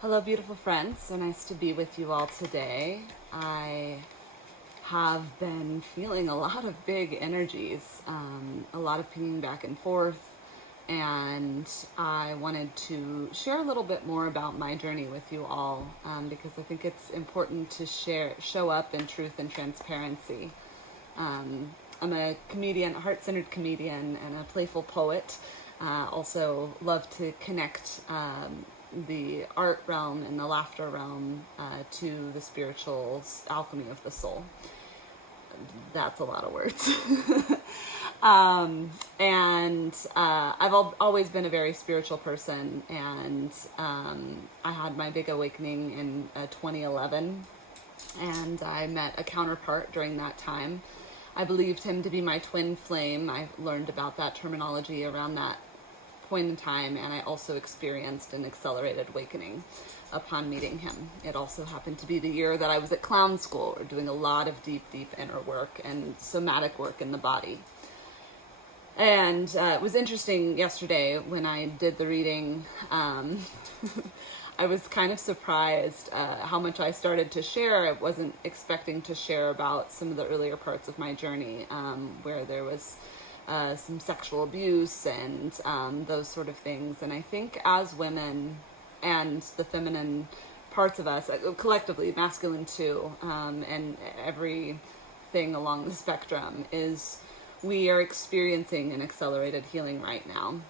Hello, beautiful friends. So nice to be with you all today. I have been feeling a lot of big energies, a lot of pinging back and forth, and I wanted to share a little bit more about my journey with you all because I think it's important to show up in truth and transparency. I'm a comedian, a heart-centered comedian, and a playful poet. Also love to connect the art realm and the laughter realm to the spiritual alchemy of the soul. That's a lot of words. I've always been a very spiritual person, and I had my big awakening in 2011, and I met a counterpart during that time. I believed him to be my twin flame. I learned about that terminology around that point in time, and I also experienced an accelerated awakening upon meeting him. It also happened to be the year that I was at clown school, doing a lot of deep inner work and somatic work in the body. And it was interesting yesterday when I did the reading. I was kind of surprised how much I started to share. I wasn't expecting to share about some of the earlier parts of my journey where there was some sexual abuse and those sort of things. And I think as women and the feminine parts of us, collectively, masculine too, and everything along the spectrum, is we are experiencing an accelerated healing right now.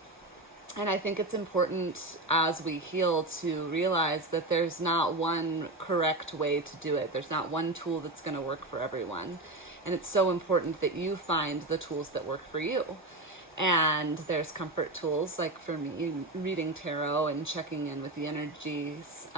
And I think it's important as we heal to realize that there's not one correct way to do it. There's not one tool that's going to work for everyone. And it's so important that you find the tools that work for you. And there's comfort tools, like for me, reading tarot and checking in with the energies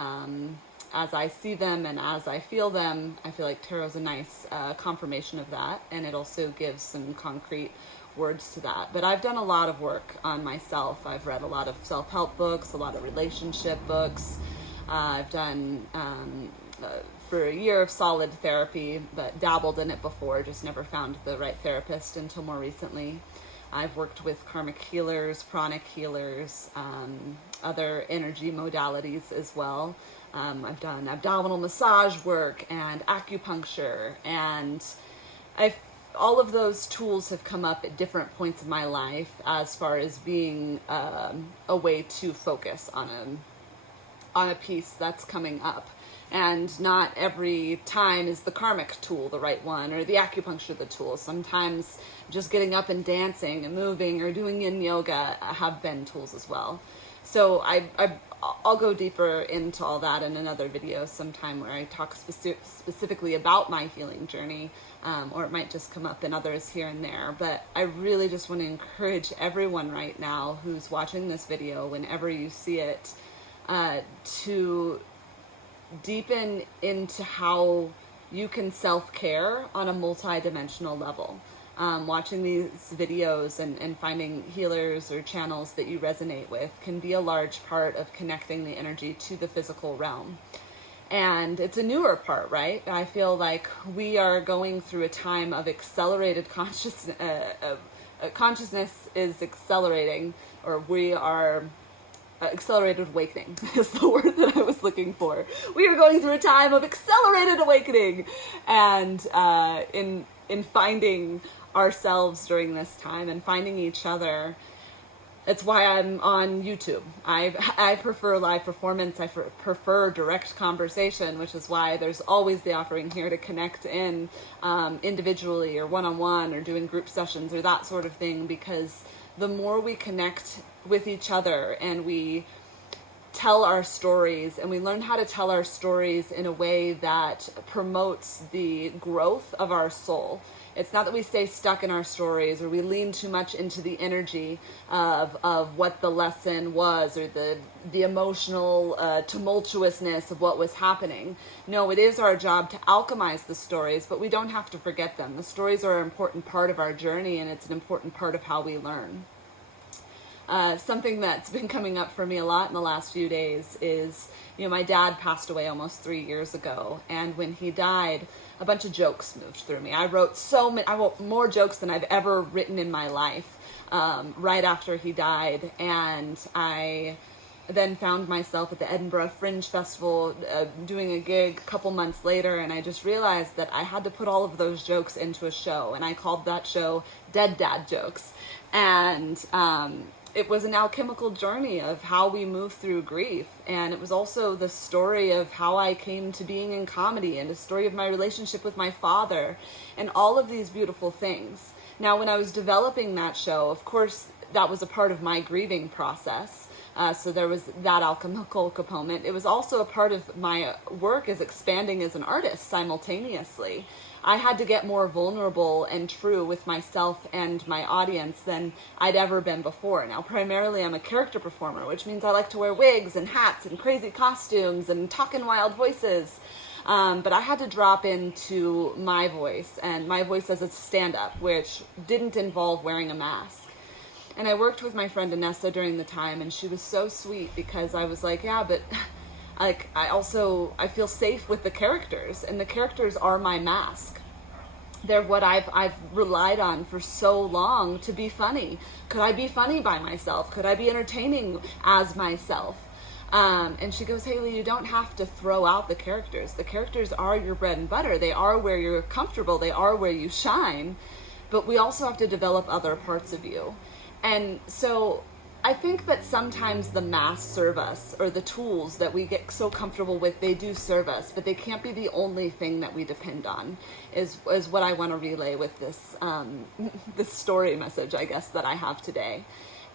as I see them and as I feel them. I feel like tarot's a nice confirmation of that. And it also gives some concrete words to that. But I've done a lot of work on myself. I've read a lot of self-help books, a lot of relationship books. I've done for a year of solid therapy, but dabbled in it before, just never found the right therapist until more recently. I've worked with karmic healers, pranic healers, other energy modalities as well. I've done abdominal massage work and acupuncture, and all of those tools have come up at different points of my life as far as being a way to focus on a piece that's coming up. And not every time is the karmic tool the right one, or the acupuncture the tool. Sometimes just getting up and dancing and moving or doing yin yoga have been tools as well. So I'll go deeper into all that in another video sometime where I talk specifically about my healing journey, or it might just come up in others here and there. But I really just want to encourage everyone right now who's watching this video, whenever you see it, to deepen into how you can self-care on a multi-dimensional level. Watching these videos and finding healers or channels that you resonate with can be a large part of connecting the energy to the physical realm. And it's a newer part, right? I feel like we are going through a time of accelerated consciousness. Consciousness is accelerating, or we are accelerated awakening is the word that I was looking for. We are going through a time of accelerated awakening, and in finding ourselves during this time and finding each other. It's why I'm on YouTube. I prefer live performance. I prefer direct conversation, which is why there's always the offering here to connect in individually or one-on-one or doing group sessions or that sort of thing, because the more we connect with each other and we tell our stories and we learn how to tell our stories in a way that promotes the growth of our soul. It's not that we stay stuck in our stories or we lean too much into the energy of what the lesson was, or the emotional tumultuousness of what was happening. No, it is our job to alchemize the stories, but we don't have to forget them. The stories are an important part of our journey, and it's an important part of how we learn. Something that's been coming up for me a lot in the last few days is, my dad passed away almost 3 years ago, and when he died, a bunch of jokes moved through me. I wrote more jokes than I've ever written in my life right after he died, and I then found myself at the Edinburgh Fringe Festival doing a gig a couple months later, and I just realized that I had to put all of those jokes into a show, and I called that show Dead Dad Jokes. And it was an alchemical journey of how we move through grief, and it was also the story of how I came to being in comedy, and the story of my relationship with my father, and all of these beautiful things. Now, when I was developing that show, of course, that was a part of my grieving process. So there was that alchemical component. It was also a part of my work as expanding as an artist simultaneously. I had to get more vulnerable and true with myself and my audience than I'd ever been before. Now, primarily I'm a character performer, which means I like to wear wigs and hats and crazy costumes and talk in wild voices. But I had to drop into my voice, and my voice as a stand-up, which didn't involve wearing a mask. And I worked with my friend Anessa during the time, and she was so sweet, because I was like, yeah, but like I feel safe with the characters, and the characters are my mask. They're what I've relied on for so long to be funny. Could I be funny by myself? Could I be entertaining as myself? And she goes, Haley, you don't have to throw out the characters. The characters are your bread and butter. They are where you're comfortable. They are where you shine. But we also have to develop other parts of you. And so I think that sometimes the masks serve us, or the tools that we get so comfortable with, they do serve us, but they can't be the only thing that we depend on, is what I want to relay with this, this story message, I guess, that I have today.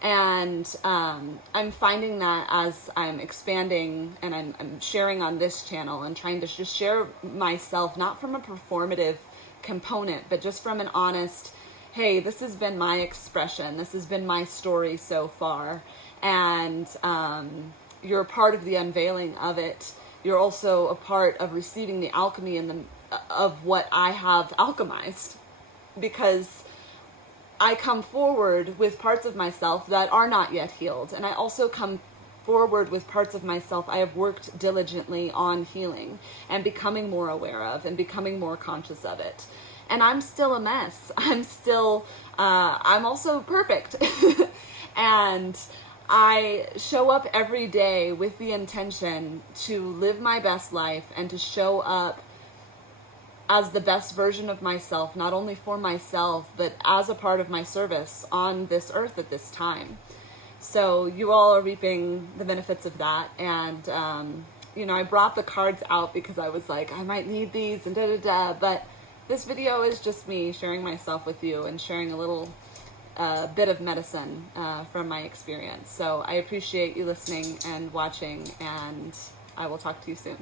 And I'm finding that as I'm expanding and I'm sharing on this channel and trying to just share myself, not from a performative component, but just from an honest, hey, this has been my expression, this has been my story so far, and you're a part of the unveiling of it. You're also a part of receiving the alchemy of what I have alchemized, because I come forward with parts of myself that are not yet healed, and I also come forward with parts of myself I have worked diligently on healing and becoming more aware of and becoming more conscious of it. And I'm still a mess. I'm also perfect. And I show up every day with the intention to live my best life and to show up as the best version of myself, not only for myself, but as a part of my service on this earth at this time. So you all are reaping the benefits of that. And, I brought the cards out because I was like, I might need these and da-da-da, but this video is just me sharing myself with you and sharing a little bit of medicine from my experience. So I appreciate you listening and watching, and I will talk to you soon.